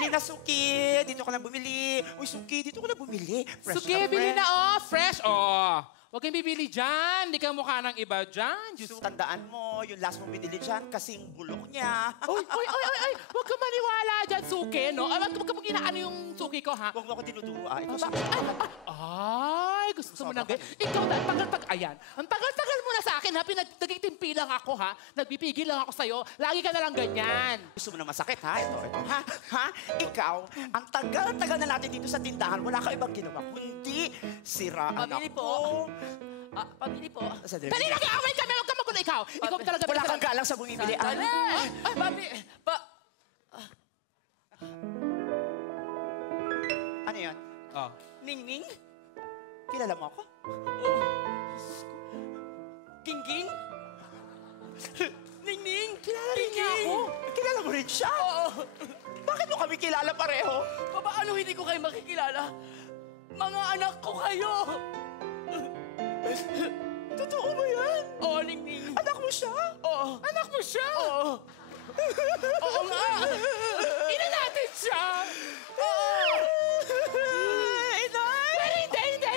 bili na suki. Dito ka na bumili. Uy, suki, dito ka na bumili. Fresh Suki, bili na, oh. Fresh, oh. Huwag kang bibili dyan. Hindi ka mukha ng iba dyan. So, tandaan mo, yung last mong binili dyan, kasing bulok niya. Ay. Huwag ka maniwala dyan, Suki, no? Huwag ka inaano yung Suki ko, ha? Huwag mo ako tinuturo, ah. Ikaw Ay, gusto mo na ganyan. Ikaw na, ayan. Ang tagal-tagal mo na sa akin, ha? Nagtitimpi lang ako, ha? Nagpipigil lang ako sa'yo. Lagi ka na lang ganyan. Gusto mo na masakit, ha? Ito. Ha? Ikaw, ang tagal-tagal na natin dito sa tindahan, wala ka ibang ginawa, kundi siraan Pamili ako. po. Pamili po. Dali, nag-aaway kami. Huwag ka magulo, ikaw. Ikaw talaga. Wala kang galang sa bumibili. Ano yun? Oh. Ning-ning? Kilala mo ako? King-king? Ning-ning? Kilala rin niya ako. Kilala mo rin siya? Oo. Bakit mo kami kilala pareho? Paano hindi ko kayo makikilala? Mga anak ko kayo! Totoo ba yan? Oo, Ning-ning. Anak mo siya? Oo. Anak mo siya? Oo. Oo nga. Ina natin siya!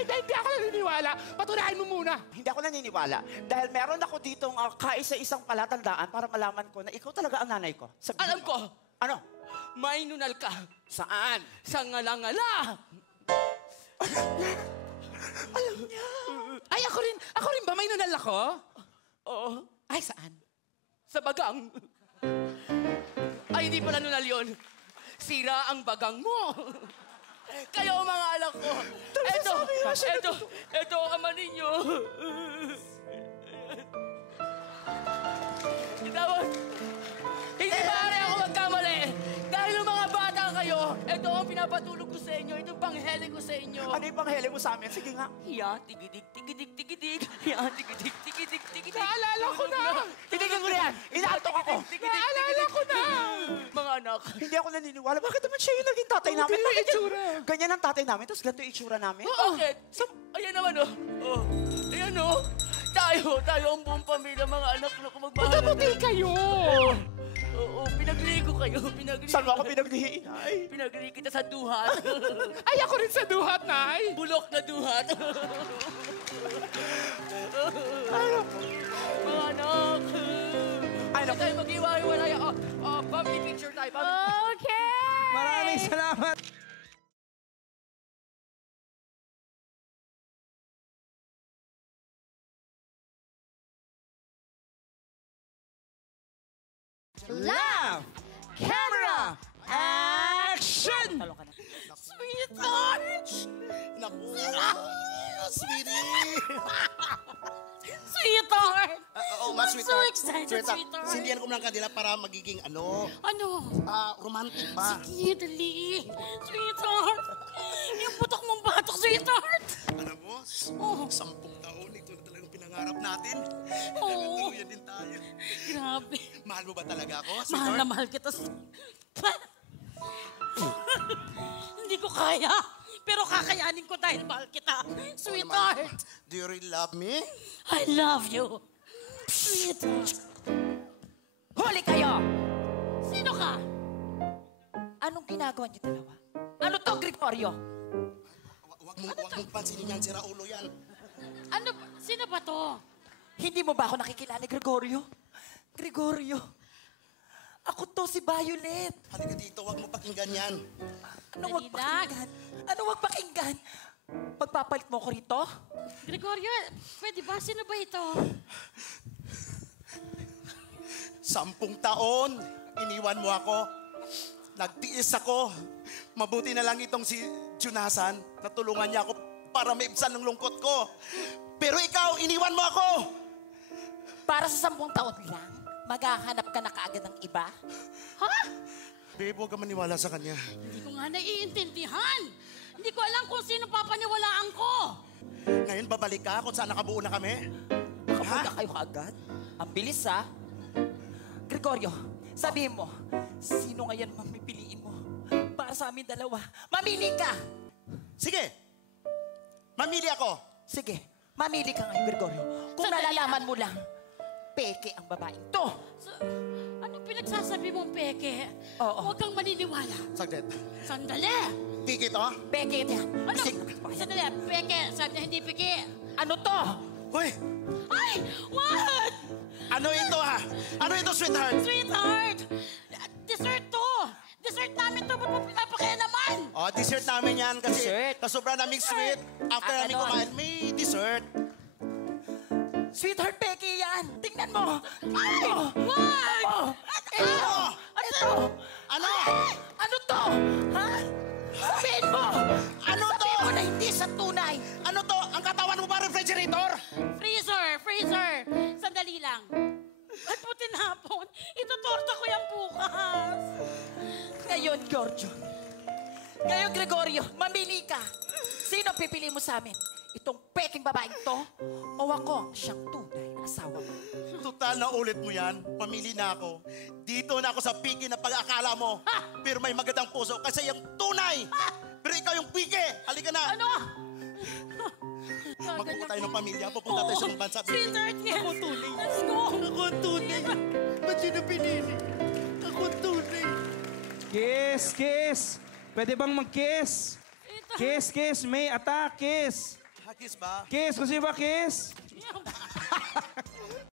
Hindi ako naniniwala. Patunayan mo muna. Hindi ako naniniwala. Dahil meron ako ditong kaisa-isang palatandaan para malaman ko na ikaw talaga ang nanay ko. Alam ko. Ano? May nunal ka. Saan? Sa ngala-ngala. Alam niya. Ay, ako rin ba? May nunal ako? Oo. Ay, saan? Sa bagang. Ay, hindi pala nunal yun. Sira ang bagang mo. Kayo, mga anak ko. Ito ang ama ninyo. Hindi maaari ako magkamali. Dahil yung mga bata kayo, ito ang pinapatulog ko sa inyo. Itong panghele ko sa inyo. Ano yung panghele mo sa amin? Sige nga. Hiya, tigidig, tigidig, tigidig. Hiya, tigidig, tigidig, tigidig. Naalala ko na! Titigil mo na yan! Inaaltok ako! Naalala ko na! Mga anak. Hindi ako naniniwala. Bakit naman siya yung naging tatay namin? Ganyan Bakit itsura. Ganyan ang tatay namin, tapos ganito yung itsura namin? Bakit? Ayan naman, oh. Ayan, oh. Tayo ang buong pamilya, mga anak na kumagbahala. Pagkabuti kayo! Oo, pinagligo kayo. Saan mo ako pinaglihiin? Ay. Pinagli kita sa duhat. Ay, ako rin sa duhat, Nay! Bulok na duhat. Mga anak. Ay, Hindi tayo mag-iwa-iwalay. Family picture tayo. Okay! Maraming salamat. Love! Camera! Action! Sweetheart! Naku! Sweetie! Sweetheart! Oo, I'm so excited, sweetheart. Sindihan ko lang kanila para magiging Ano? romantic ba? Sige, dali. Sweetheart! Yung putok mong batok, sweetheart! Alam mo, 10 taon, ito na talagang pinangarap natin. Oo. Tuluyan din tayo. Grabe. Mahal mo ba talaga ako, Mahal sweetheart? na mahal kita. Hindi ko kaya. Pero kakayanin ko dahil mahal kita. Sweetheart! Do you really love me? I love you. Sweetheart. Huli kayo! Sino ka? Anong ginagawa niyo dalawa? Ano to, Gregorio? Huwag mong pansinin yan, sira ulo yan. Ano? Sino ba to? Hindi mo ba ako nakikilala, Gregorio? Gregorio, ako to si Violet. Halika dito, huwag mo pakinggan yan. Ano wag pakinggan? Ano wag pakinggan? Pagpapalit mo ko rito? Gregorio, pwede ba? Sino ba ito? 10 taon, iniwan mo ako. Nagtiis ako. Mabuti na lang itong si Junasan. Natulungan niya ako para maibsan ng lungkot ko. Pero ikaw, iniwan mo ako! Para sa 10 taon lang, maghahanap ka na kaagad ng iba? Ha? Babe, huwag ka maniwala sa kanya. Hindi ko nga naiintindihan. Hindi ko alam kung sino papaniwalaan ko. Ngayon, babalik ka kung saan nakabuo na kami? Nakapunta kayo kaagad? Ang bilis, ha? Gregorio, sabihin mo, sino ngayon mamipiliin mo? Para sa amin dalawa, mamili ka! Sige! Mamili ako! Sige, mamili ka ngayon, Gregorio. Kung Sandali nalalaman mo lang peke ang babaeng to. Anong pinagsasabi mong peke? Oo. Huwag kang maniniwala. Saglit. Sandali! Piki to? Peke yan. Ano? Sandali, peke. Sabi niya hindi peke. Ano to? Hoy, Ay! What? ano ito ha? Ano ito, sweetheart? Sweetheart! Dessert to! Dessert namin to! Ba't mo pinapakaya naman? Oh, dessert namin yan kasi Dessert? kasobra naming sweet. After Ah, namin ganon. kumain, may dessert. Sweetheart, peke yan. Tingnan mo. Ay! What? Ano? Ito. Ano? Ano to? Ha? Sabihin mo. Ano to? Sabihin mo na hindi sa tunay. Ano to? Ang katawan mo ba refrigerator? Freezer! Freezer! Sandali lang. At po tinapon. Itutorta ko yan bukas. Ngayon, Giorgio. Ngayon, Gregorio, mamili ka. Sino pipili mo sa amin? Itong peking babaeng to? O ako ang siyang tunay na asawa mo? Total na ulit mo yan. Mamili na ako. Dito na ako sa piki na pag-akala mo. Pero may magandang puso kasi yung tunay. Pero ikaw yung piki. Halika na. Ano? Magpupunta tayo ng pamilya. Pupunta tayo sa ibang bansa. Sweetheart, yes. Ako tunay. Let's go. Ako tunay. Ba't sino pinili? Ako tunay. Kiss, kiss. Pwede bang mag-kiss? Kiss, kiss. May attack, kiss. Hagis ba? Kiss, gusto niyo ba kiss?